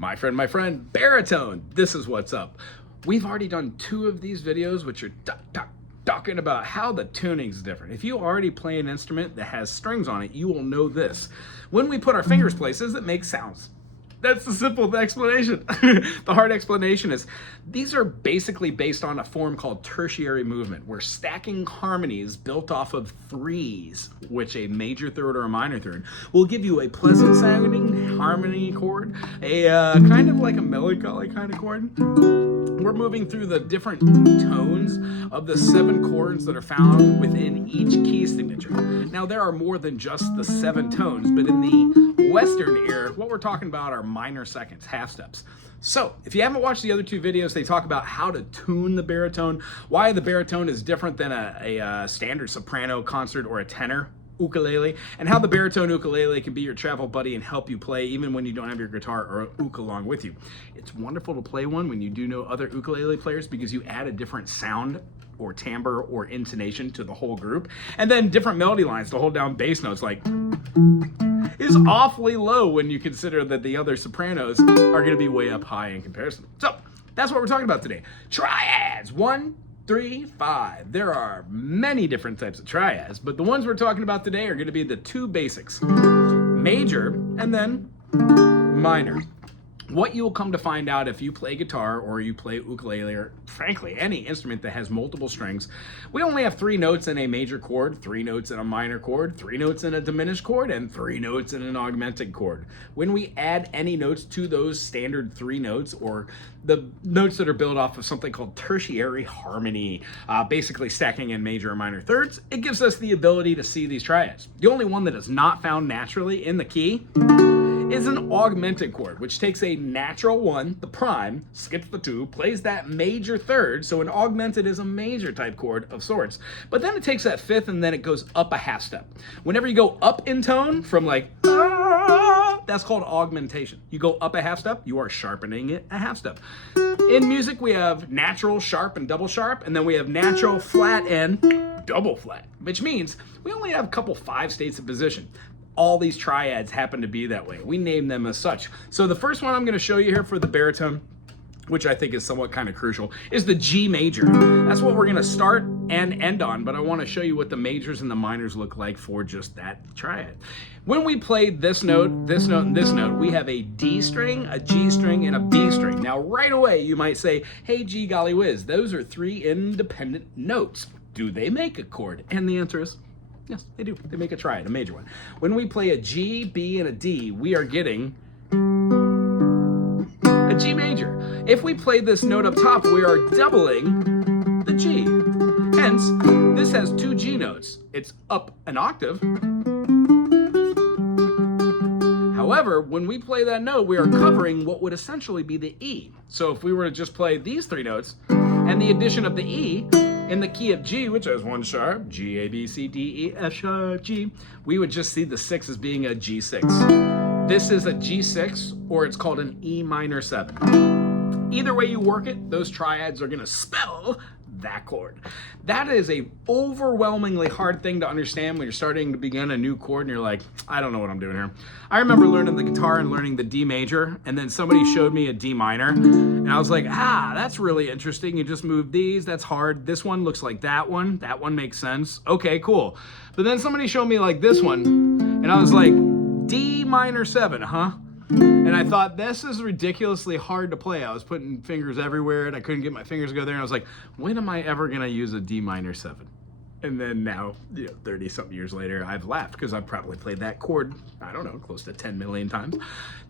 My friend, Baritone, this is what's up. We've already done 2 of these videos, which are talking about how the tuning is different. If you already play an instrument that has strings on it, you will know this. When we put our fingers places, it makes sounds. That's the simple explanation. The hard explanation is these are basically based on a form called tertiary movement. We're stacking harmonies built off of 3s, which a major third or a minor third will give you a pleasant sounding harmony chord, a kind of like a melancholy kind of chord. We're moving through the different tones of the 7 chords that are found within each key signature. Now, there are more than just the 7 tones, but in the Western ear, what we're talking about are minor seconds, half steps. So, if you haven't watched the other 2 videos, they talk about how to tune the baritone, why the baritone is different than a standard soprano, concert, or a tenor ukulele, and how the baritone ukulele can be your travel buddy and help you play even when you don't have your guitar or uke along with you. It's wonderful to play one when you do know other ukulele players because you add a different sound or timbre or intonation to the whole group, and then different melody lines to hold down bass notes like is awfully low when you consider that the other sopranos are going to be way up high in comparison. So that's what we're talking about today. Triads. 1, 3, 5. There are many different types of triads, but the ones we're talking about today are going to be the 2 basics: major and then minor. What you will come to find out if you play guitar or you play ukulele or frankly any instrument that has multiple strings, we only have 3 notes in a major chord, 3 notes in a minor chord, 3 notes in a diminished chord, and 3 notes in an augmented chord. When we add any notes to those standard 3 notes, or the notes that are built off of something called tertiary harmony, basically stacking in major or minor thirds, it gives us the ability to see these triads. The only one that is not found naturally in the key is an augmented chord, which takes a natural 1, the prime, skips the 2, plays that major third, so an augmented is a major type chord of sorts, but then it takes that 5th and then it goes up a half step. Whenever you go up in tone from like, that's called augmentation. You go up a half step, you are sharpening it a half step. In music, we have natural, sharp, and double sharp, and then we have natural, flat, and double flat, which means we only have a couple 5 states of position. All these triads happen to be that way. We name them as such. So the first one I'm going to show you here for the baritone, which I think is somewhat kind of crucial, is the G major. That's what we're going to start and end on, but I want to show you what the majors and the minors look like for just that triad. When we play this note, this note, and this note, we have a D string, a G string, and a B string. Now, right away, you might say, hey, gee golly whiz, those are 3 independent notes. Do they make a chord? And the answer is, yes, they do. They make a triad, a major one. When we play a G, B, and a D, we are getting a G major. If we play this note up top, we are doubling the G. Hence, this has 2 G notes. It's up an octave. However, when we play that note, we are covering what would essentially be the E. So if we were to just play these 3 notes, and the addition of the E, in the key of G, which has 1 sharp, G, A, B, C, D, E, F sharp, G, we would just see the 6 as being a G6. This is a G6, or it's called an E minor 7. Either way you work it, those triads are going to spell that chord. That is a overwhelmingly hard thing to understand when you're starting to begin a new chord and you're like, I don't know what I'm doing here. I remember learning the guitar and learning the D major, and then somebody showed me a D minor, and I was like, that's really interesting. You just move these, that's hard. This one looks like that one makes sense. Okay, cool. But then somebody showed me like this one, and I was like, D minor 7, huh? And I thought, this is ridiculously hard to play. I was putting fingers everywhere and I couldn't get my fingers to go there. And I was like, when am I ever going to use a D minor 7? And then now, 30 something years later, I've laughed because I've probably played that chord, I don't know, close to 10 million times.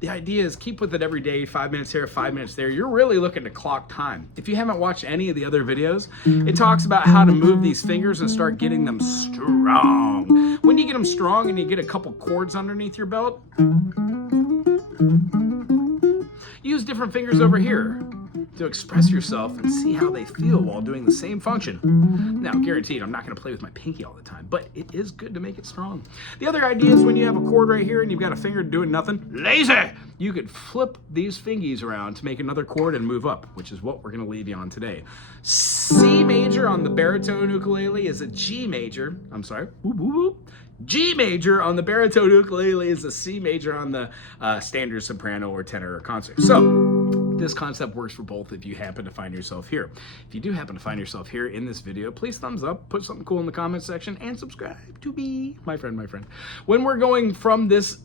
The idea is keep with it every day, 5 minutes here, 5 minutes there. You're really looking to clock time. If you haven't watched any of the other videos, it talks about how to move these fingers and start getting them strong. When you get them strong and you get a couple chords underneath your belt, use different fingers over here to express yourself and see how they feel while doing the same function. Now, guaranteed, I'm not going to play with my pinky all the time, but it is good to make it strong. The other idea is when you have a chord right here and you've got a finger doing nothing, lazy. you could flip these fingies around to make another chord and move up, which is what we're going to leave you on today. C major on the baritone ukulele is a G major. I'm sorry. Whoop, whoop, whoop. G major on the baritone ukulele is a C major on the standard soprano or tenor or concert. So this concept works for both if you happen to find yourself here. If you do happen to find yourself here in this video, please thumbs up, put something cool in the comment section, and subscribe to me, my friend. When we're going from this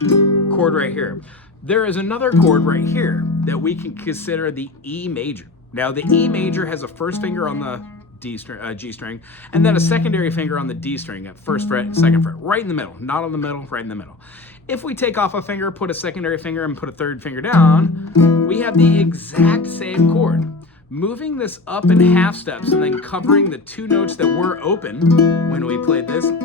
chord right here, there is another chord right here that we can consider the E major. Now the E major has a first finger on the G string, and then a secondary finger on the D string at first fret, second fret, right in the middle, not on the middle, right in the middle. If we take off a finger, put a secondary finger, and put a third finger down, we have the exact same chord. Moving this up in half steps and then covering the two notes that were open when we played this. It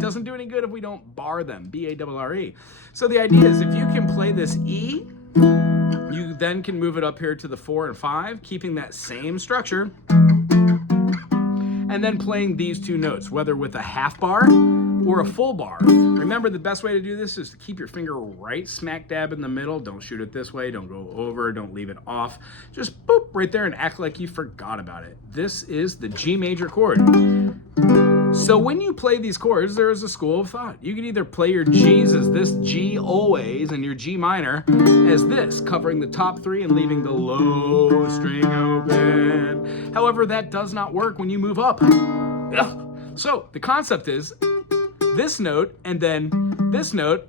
doesn't do any good if we don't bar them, B-A-R-R-E. So the idea is if you can play this E, you then can move it up here to the 4 and 5, keeping that same structure, and then playing these two notes, whether with a half bar or a full bar. Remember, the best way to do this is to keep your finger right smack dab in the middle. Don't shoot it this way, don't go over, don't leave it off. Just boop right there and act like you forgot about it. This is the G major chord. So when you play these chords, there is a school of thought. You can either play your G's as this G always and your G minor as this, covering the top 3 and leaving the low string open. However, that does not work when you move up. Ugh. So the concept is this note and then this note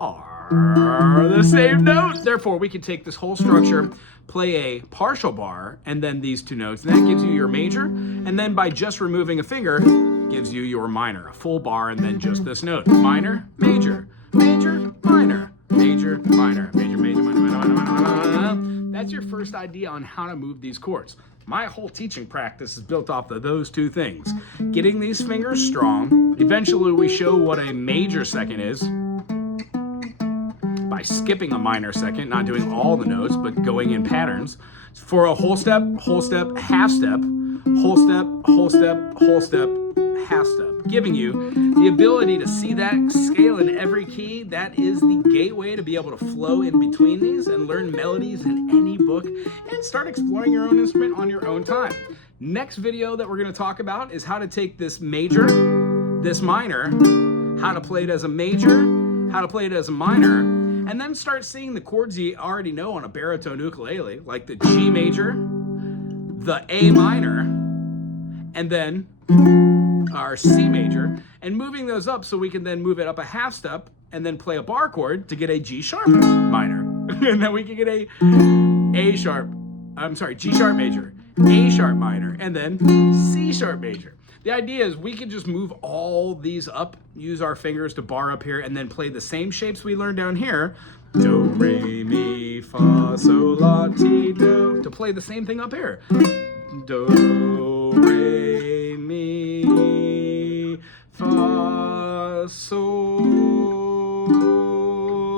are the same note. Therefore, we can take this whole structure, play a partial bar, and then these two notes. And that gives you your major. And then by just removing a finger, gives you your minor, a full bar, and then just this note. Minor, major, major, minor, major, minor, major, major, minor, minor, minor, minor, minor. That's your first idea on how to move these chords. My whole teaching practice is built off of those two things. Getting these fingers strong. Eventually, we show what a major second is by skipping a minor second, not doing all the notes, but going in patterns. For a whole step, half step, whole step, whole step, whole step, half step, giving you the ability to see that scale in every key. That is the gateway to be able to flow in between these and learn melodies in any book and start exploring your own instrument on your own time. Next video that we're going to talk about is how to take this major, this minor, how to play it as a major, how to play it as a minor, and then start seeing the chords you already know on a baritone ukulele, like the G major, the A minor, and then our C major, and moving those up so we can then move it up a half step and then play a bar chord to get a G sharp minor. And then we can get a G sharp major, A sharp minor, and then C sharp major. The idea is we can just move all these up, use our fingers to bar up here, and then play the same shapes we learned down here. Do, re, mi, fa, sol, la, ti, do. To play the same thing up here. Do, re, mi, fa, sol,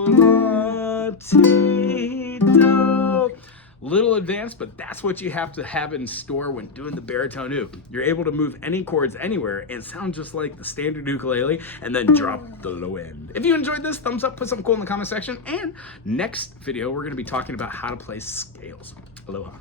la, ti, do. Little advanced, but that's what you have to have in store when doing the baritone uke. You're able to move any chords anywhere and sound just like the standard ukulele and then drop the low end. If you enjoyed this, thumbs up, put something cool in the comment section, and next video we're going to be talking about how to play scales. Aloha.